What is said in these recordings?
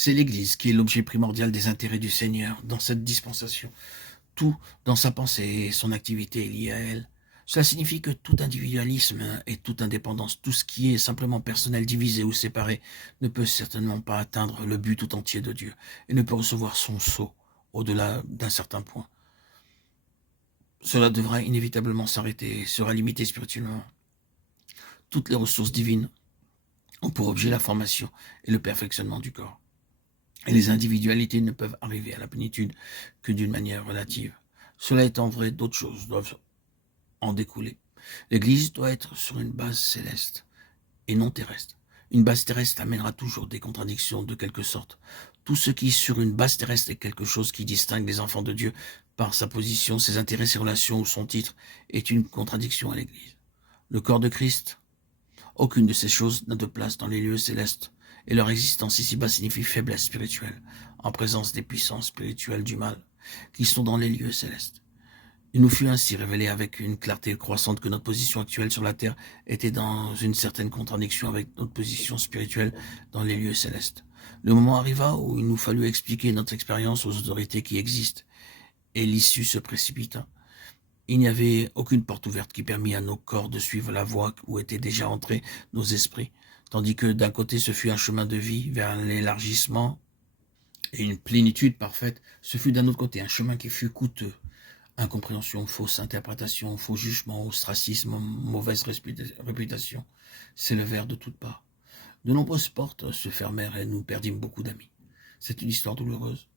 C'est l'Église qui est l'objet primordial des intérêts du Seigneur dans cette dispensation. Tout dans sa pensée et son activité est lié à elle. Cela signifie que tout individualisme et toute indépendance, tout ce qui est simplement personnel, divisé ou séparé, ne peut certainement pas atteindre le but tout entier de Dieu et ne peut recevoir son sceau au-delà d'un certain point. Cela devra inévitablement s'arrêter et sera limité spirituellement. Toutes les ressources divines ont pour objet la formation et le perfectionnement du corps. Et les individualités ne peuvent arriver à la plénitude que d'une manière relative. Cela étant vrai, d'autres choses doivent en découler. L'Église doit être sur une base céleste et non terrestre. Une base terrestre amènera toujours des contradictions de quelque sorte. Tout ce qui, sur une base terrestre, est quelque chose qui distingue les enfants de Dieu par sa position, ses intérêts, ses relations ou son titre, est une contradiction à l'Église. Le corps de Christ, aucune de ces choses n'a de place dans les lieux célestes, et leur existence ici-bas signifie faiblesse spirituelle, en présence des puissances spirituelles du mal, qui sont dans les lieux célestes. Il nous fut ainsi révélé avec une clarté croissante que notre position actuelle sur la terre était dans une certaine contradiction avec notre position spirituelle dans les lieux célestes. Le moment arriva où il nous fallut expliquer notre expérience aux autorités qui existent, et l'issue se précipita. Il n'y avait aucune porte ouverte qui permit à nos corps de suivre la voie où étaient déjà entrés nos esprits, tandis que d'un côté ce fut un chemin de vie vers l'élargissement et une plénitude parfaite, ce fut d'un autre côté un chemin qui fut coûteux. Incompréhension, fausse interprétation, faux jugement, ostracisme, mauvaise réputation s'élevèrent de toutes parts. De nombreuses portes se fermèrent et nous perdîmes beaucoup d'amis. C'est une histoire douloureuse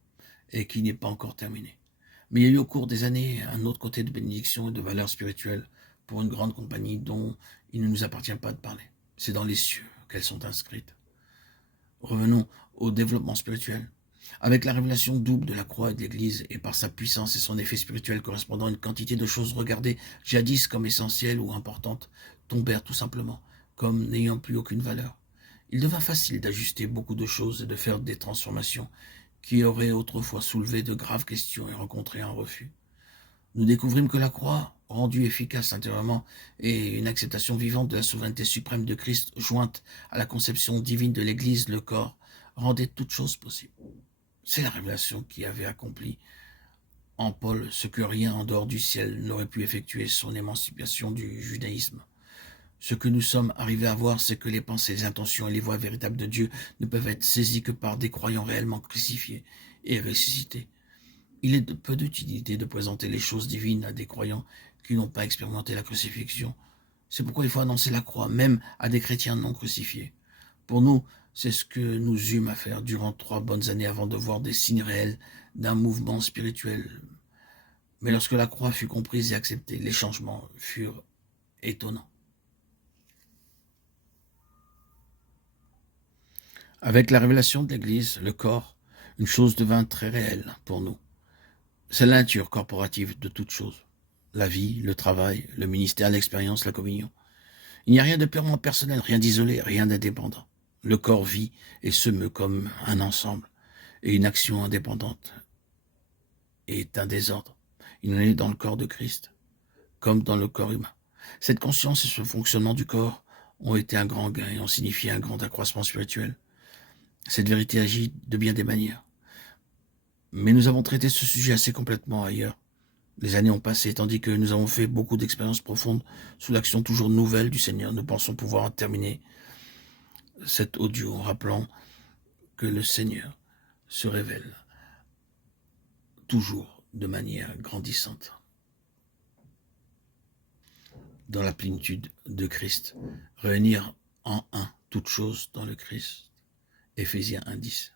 et qui n'est pas encore terminée. Mais il y a eu au cours des années un autre côté de bénédiction et de valeur spirituelle pour une grande compagnie dont il ne nous appartient pas de parler. C'est dans les cieux qu'elles sont inscrites. Revenons au développement spirituel. Avec la révélation double de la croix et de l'Église, et par sa puissance et son effet spirituel correspondant à une quantité de choses regardées jadis comme essentielles ou importantes, tombèrent tout simplement, comme n'ayant plus aucune valeur. Il devint facile d'ajuster beaucoup de choses et de faire des transformations qui auraient autrefois soulevé de graves questions et rencontré un refus. Nous découvrîmes que la croix, rendue efficace intérieurement, et une acceptation vivante de la souveraineté suprême de Christ, jointe à la conception divine de l'Église, le corps, rendait toute chose possible. C'est la révélation qui avait accompli en Paul ce que rien en dehors du ciel n'aurait pu effectuer, son émancipation du judaïsme. Ce que nous sommes arrivés à voir, c'est que les pensées, les intentions et les voies véritables de Dieu ne peuvent être saisies que par des croyants réellement crucifiés et ressuscités. Il est de peu d'utilité de présenter les choses divines à des croyants qui n'ont pas expérimenté la crucifixion. C'est pourquoi il faut annoncer la croix, même à des chrétiens non crucifiés. Pour nous, c'est ce que nous eûmes à faire durant 3 bonnes années avant de voir des signes réels d'un mouvement spirituel. Mais lorsque la croix fut comprise et acceptée, les changements furent étonnants. Avec la révélation de l'Église, le corps, une chose devint très réelle pour nous. C'est la nature corporative de toute chose. La vie, le travail, le ministère, l'expérience, la communion. Il n'y a rien de purement personnel, rien d'isolé, rien d'indépendant. Le corps vit et se meut comme un ensemble, et une action indépendante est un désordre. Il en est dans le corps de Christ, comme dans le corps humain. Cette conscience et ce fonctionnement du corps ont été un grand gain et ont signifié un grand accroissement spirituel. Cette vérité agit de bien des manières. Mais nous avons traité ce sujet assez complètement ailleurs. Les années ont passé, tandis que nous avons fait beaucoup d'expériences profondes sous l'action toujours nouvelle du Seigneur. Nous pensons pouvoir terminer cet audio en rappelant que le Seigneur se révèle toujours de manière grandissante dans la plénitude de Christ. Réunir en un toutes choses dans le Christ. Éphésiens 1:10.